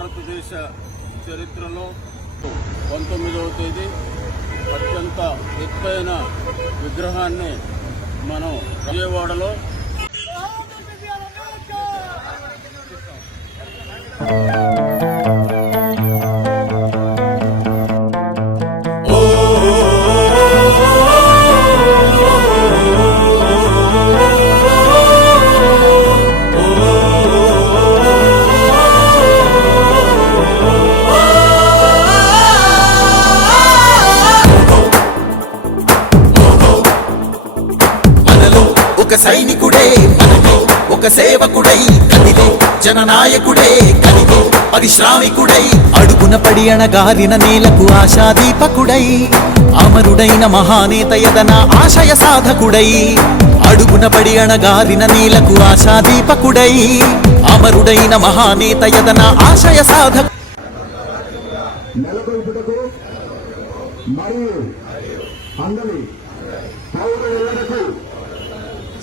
భారతదేశ చరిత్రలో 19వ తేదీ అత్యంత ఎత్తైన విగ్రహాన్ని మనం విజయవాడలో ఒక సైనికుడే మనకి ఒక సేవకుడై కదిలే జననాయకుడే కదిలే పరిశ్రామికుడై అడుగున పడి అణగారిన నేలకు ఆశాదీపకుడై అమరుడైన మహానేత యదన ఆశయ సాధకుడై అడుగున పడి అణగారిన నేలకు ఆశాదీపకుడై అమరుడైన మహానేత యదన ఆశయ సాధకు నెలకొల్పుటకు మరియు అందరి పౌరులకు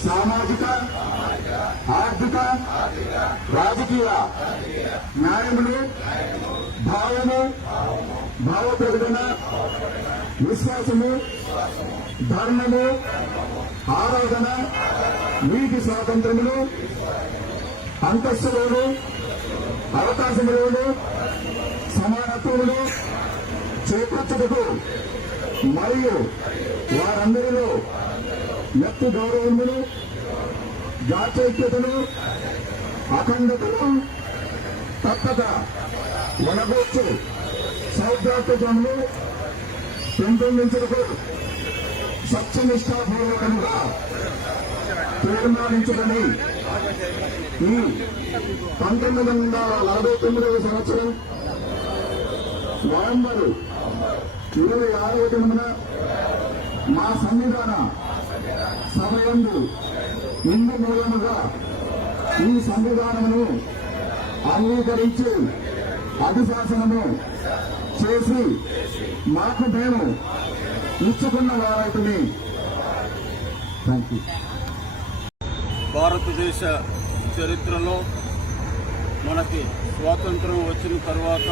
సామాజిక ఆర్థిక రాజకీయ న్యాయములు భావము భావ ప్రకటన విశ్వాసము ధర్మము ఆరాధన నీతి స్వాతంత్రములు అంతస్తులోను అవకాశములోను సమానత్వములు చేకూర్చుటకు మరియు వారందరిలో వ్యక్తి గౌరవములు జాతీయతను అఖండతను తప్పక వనగొచ్చు సౌభ్రాతత్వములు పెంపొందించుటకు సత్యనిష్టాపూర్వకంగా తీర్మానించుకొని ఈ 1949వ సంవత్సరం నవంబర్ 26వ తేదీన మా సంవిధాన సభయందు ఇందు మూలముగా ఈ సంవిధానమును అంగీకరించి అధిశాసనము చేసి మాకు మేము ఇచ్చుకున్న వారైతే థ్యాంక్ యూ. భారతదేశ చరిత్రలో మనకి స్వాతంత్రం వచ్చిన తర్వాత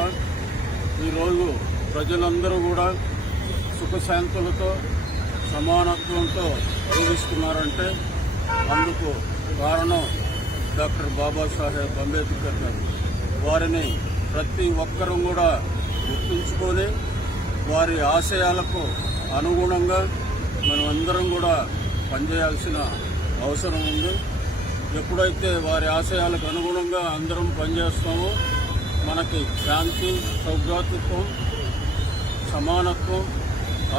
ఈరోజు ప్రజలందరూ కూడా సుఖశాంతులతో సమానత్వంతో జీవిస్తున్నారంటే అందుకు కారణం డాక్టర్ బాబాసాహెబ్ అంబేద్కర్ గారు. వారిని ప్రతి ఒక్కరూ కూడా గుర్తుంచుకొని వారి ఆశయాలకు అనుగుణంగా మనం అందరం కూడా పనిచేయాల్సిన అవసరం ఉంది. ఎప్పుడైతే వారి ఆశయాలకు అనుగుణంగా అందరం పనిచేస్తామో మనకి శాంతి సౌభ్రాతృత్వం సమానత్వం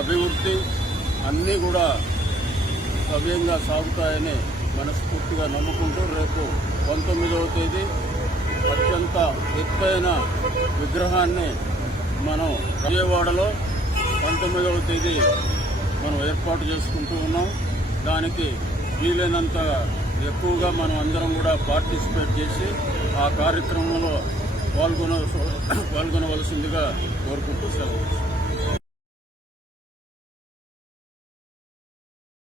అభివృద్ధి అన్నీ కూడా సవ్యంగా సాగుతాయని మనస్ఫూర్తిగా నమ్ముకుంటూ రేపు 19వ తేదీ అత్యంత ఎత్తైన విగ్రహాన్ని మనం విజయవాడలో 19వ తేదీ మనం ఏర్పాటు చేసుకుంటూ ఉన్నాం. దానికి వీలైనంత ఎక్కువగా మనం అందరం కూడా పార్టిసిపేట్ చేసి ఆ కార్యక్రమంలో పాల్గొనవలసిందిగా కోరుకుంటూ సెలవు.